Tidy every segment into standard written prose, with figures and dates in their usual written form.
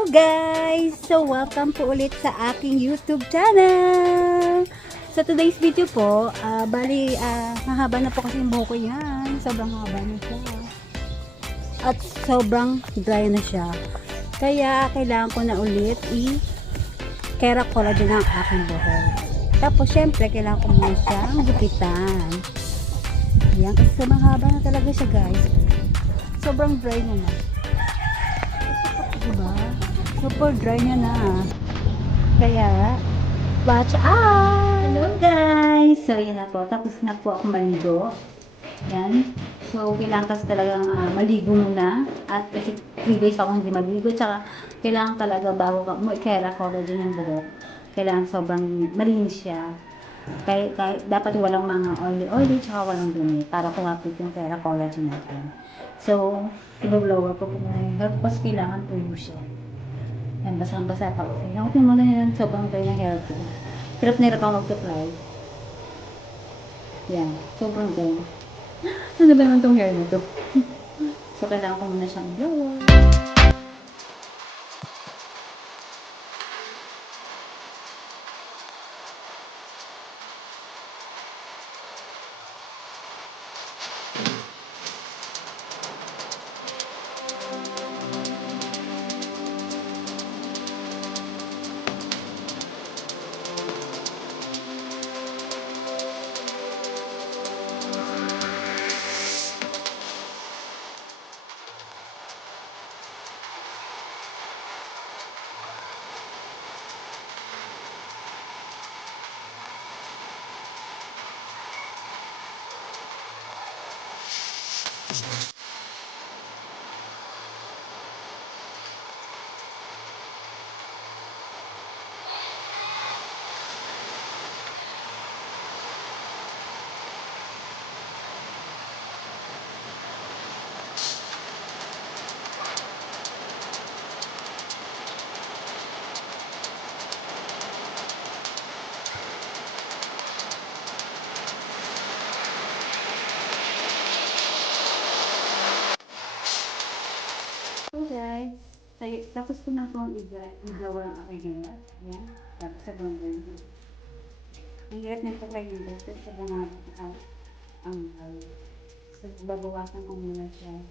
Hello guys! So welcome po ulit sa aking YouTube channel! Sa today's video po, mahaba na po kasi yung buhok ko yan. Sobrang haba na siya. At sobrang dry na siya. Kaya kailangan ko na ulit i-kera collagen ang aking buhok. Tapos syempre kailangan ko muna siyang gupitan. Ayan, kasi sobrang haba na talaga siya guys. Sobrang dry na na. Diba? Super dry niya na. Kaya, watch out! Hello guys! So, yun na po. Tapos na po ako maligo. Yan. So, kailangan kasi talagang maligo muna. At kasi 3 days ako hindi maligo. Tsaka, kailangan talaga bago ka kaya collagen yung buhok. Kailangan sobrang malinis siya. Kahit dapat walang mga oily tsaka walang dumi para kumapit yung kaya collagen natin. So, i-blower ko po muna yung hair kasi kailangan tuyo siya. Yan, basang-basa pa. Kailangan ko muna yan sobrang dry ng hair ko. Hirap na hirap ako mag-apply. Yan, sobrang dry. Ano ba naman tong hair na to? So, kailangan ko muna siyang blower. So guys, tapos ko na po i-blower ang aking hair. Yan, tapos sa blender. Ang hirap nito kay blender kasi sa mga so, babawasan ko muna siya.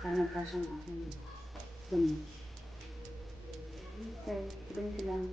Para pa siyang aking dumi. Okay, ganito lang.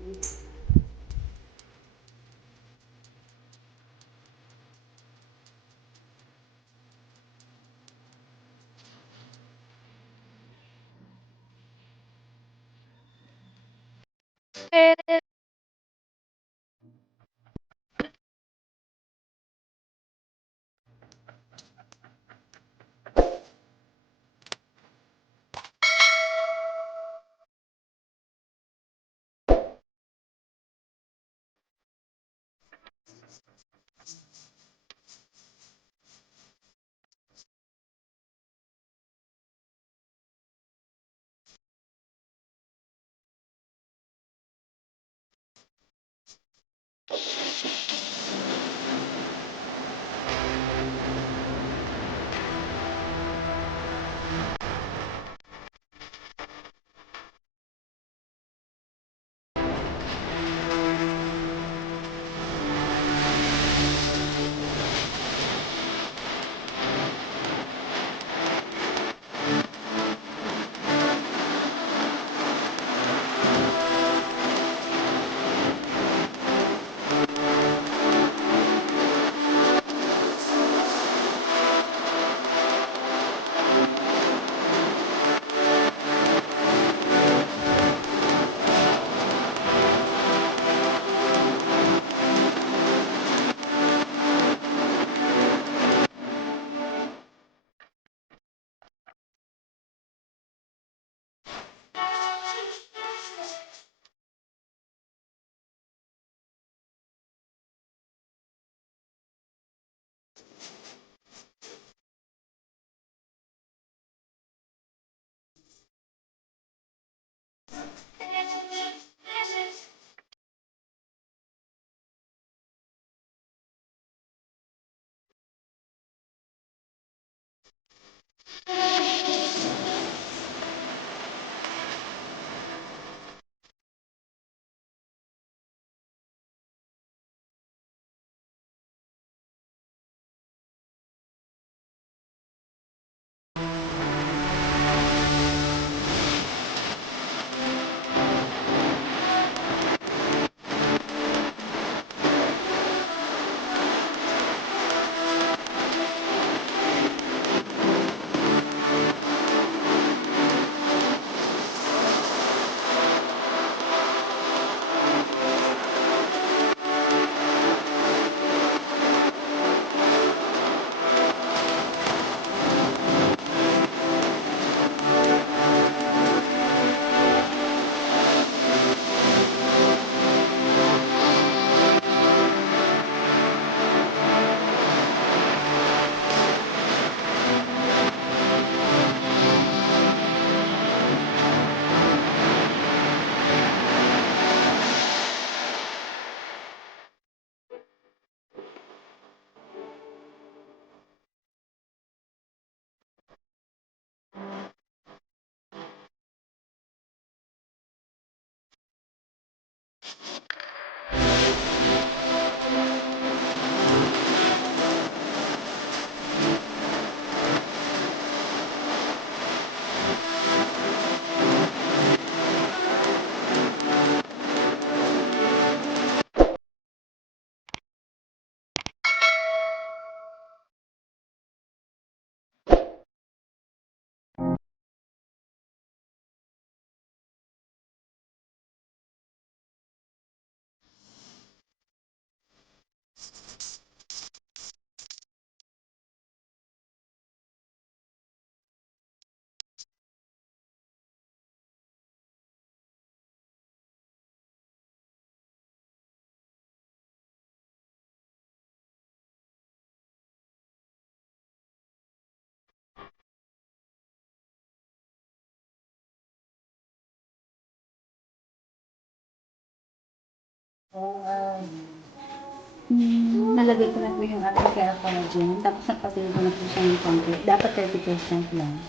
Nalagay ko na po yung ating hair collagen. Tapos napatil ko na po siya ng konti. Dapat 30% lang.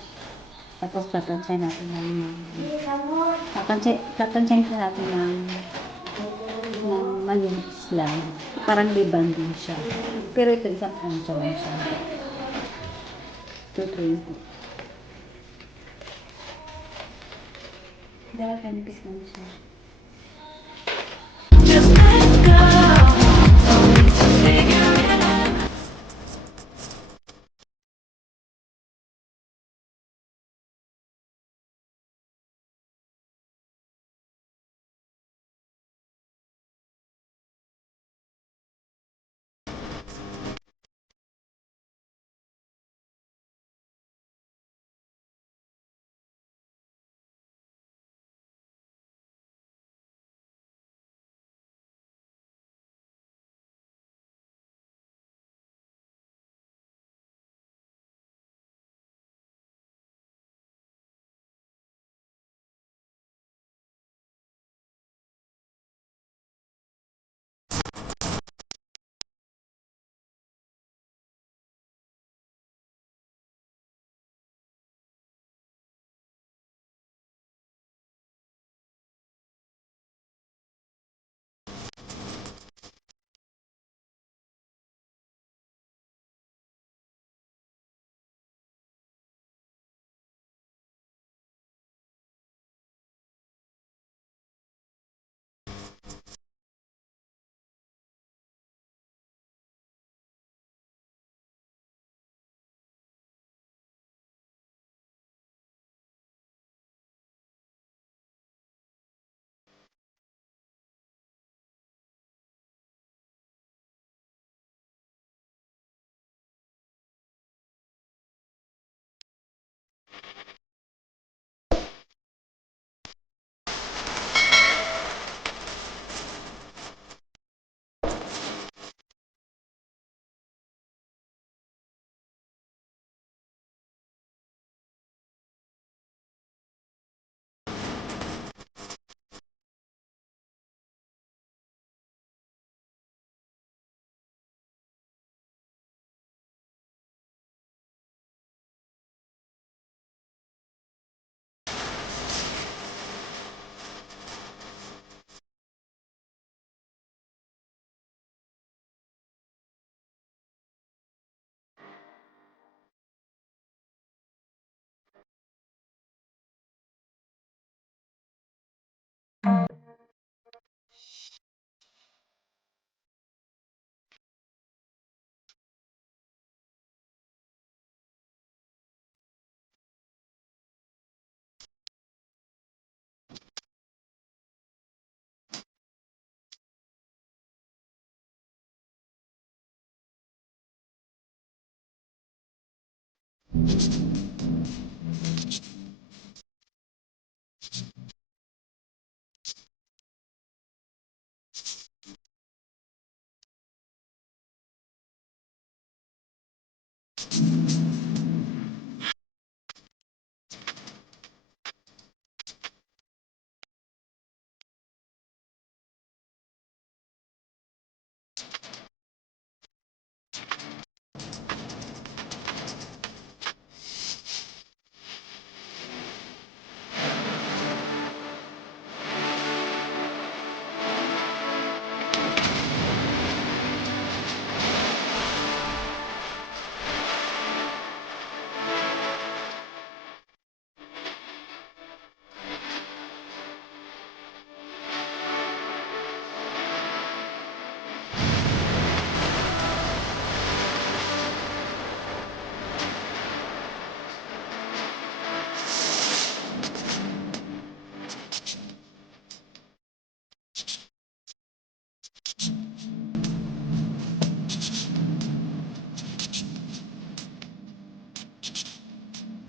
Tapos tatansay natin ng tatansay natin ng malinis lang. Parang liban din siya. Pero ito isang punso lang siya. 220. Dahil kanipis lang siya.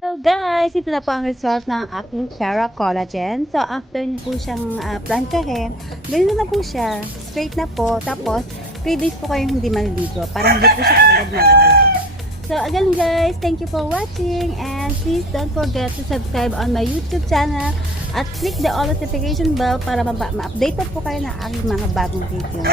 So guys, ito na po ang result ng aking Cara Collagen. So after niyo po siyang planchahin, ganito na po siya. Straight na po. Tapos 3 days po kayong hindi maliligo para hindi po siya agad mawala. So again guys, thank you for watching and please don't forget to subscribe on my YouTube channel at click the all notification bell para ma-update po kayo ng aking mga bagong video.